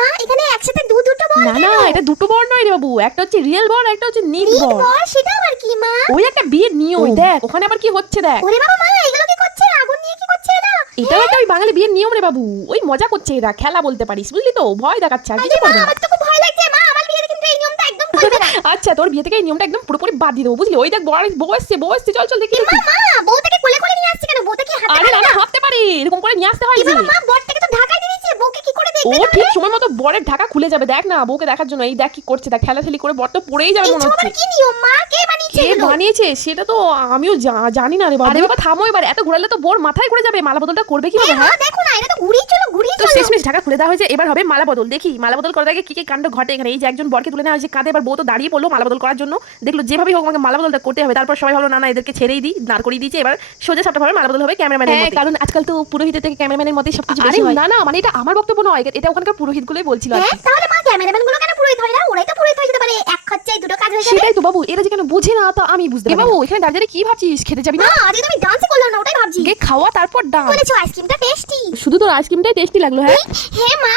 মা এখানে একসাথে দুটো বর? না না, এটা দুটো বর নয় রে বাবু, একটা হচ্ছে রিয়েল বর, একটা হচ্ছে নিট বর। সেটা আবার কি মা? ওই একটা বিয়ের নিয়ম। ওই দেখ ওখানে আবার কি হচ্ছে দেখ। ওরে বাবা মা, এগুলো কি করছে? আগুন নিয়ে কি করছে এরা? এটাও একটা ওই বাঙালি বিয়ের নিয়ম রে বাবু। ওই মজা করছে এরা, খেলা বলতে পারিস, বুঝলি তো? ভয় দেখাচ্ছে, আর কিছু করবে না। আমার তো খুব ভয় লাগছে মা, আমার বিয়েতে কিন্তু এই নিয়মটা একদম করবে না। আচ্ছা, তোর বিয়ে থেকে এই নিয়মটা একদম পুরোপুরি বাদ দিয়ে দেবো, বুঝলি? ওই দেখ বউ এসছে, চল চল দেখি। মা বউটাকে কোলে কোলে নিয়ে আসছে কেন? বউটা কি হাতে? আরে না না, ভাবতে পারি এরকম করে নিয়ে আসতে হয় যে। মা বরটাকে তো ঢাকায় দিয়ে দিয়েছে, বউকে কি করে দেখবে? ও ঠিক সময় মতো বরের ঢাকা খুলে যাবে, দেখ না বউকে দেখার জন্য। এই দেখ কি করছে, দেখ ঠেলাঠেলি করে বর তো পড়েই যাবে মনে হচ্ছে। কি নিয়ম মা? কে বানিয়েছে? কে বানিয়েছে সেটা তো আমিও জানি না রে বাবা। আরে বাবা থামো এবার, এত ঘোরালে তো বোর মাথায় ঘুরে যাবে। মালা বদলটা করবে কি হবে? হ্যাঁ দেখো না, এটা তো ঘুরিয়ে তো শেষমেশ ঢাকা খুলে দেওয়া হয়েছে, এবার হবে মালা বদল। দেখি মালা বদল করার আগে কি কি কাণ্ড ঘটে এখানে। এই যে একজন বরকে তুলে নেওয়া হয়েছে কাঁধে, এবার বউ তো দাঁড়িয়ে পড়লো মালা বদল করার জন্য। দেখলো যেভাবেই হোক আমাকে মালা বদলটা করতে হবে। তারপর সবাই ভাবলো না না, এদেরকে ছেড়েই দিই, দাঁড় করিয়ে দিয়েছে। এবার সোজা সাপটা ভাবে মালা বদল হবে ক্যামেরাম্যানের মতো, কারণ আজকাল তো পুরোহিতের থেকে ক্যামেরাম্যানের মতই সবকিছু বেশি হয়। না না, মানে এটা আমার বক্তব্য নয়, এটা ওখানকার পুরোহিতগুলোই বলছিল। তাহলে মা ক্যামেরাম্যান গুলো কেন পুরোহিত হয় না? ওরাই তো পুরোহিত হয়ে যেতে পারে, এক খরচায় দুটো কাজ হয়ে যাবে। সেটাই তো বাবু, এরা যে কেন বোঝে না তা আমি বুঝতে পারি না। বাবু এখানে দাঁড়িয়ে কি ভাবছিস? খেতে যাবি না? আজকে আমি ডান্স করলাম না, ওটাই ভাবছি। খাওয়া তারপর ডান্স। বলেছো আইসক্রিমটা টেস্টি। শুধু তোর আইসক্রিমটাই টেস্টি লাগলো? হ্যাঁ হ্যাঁ মা।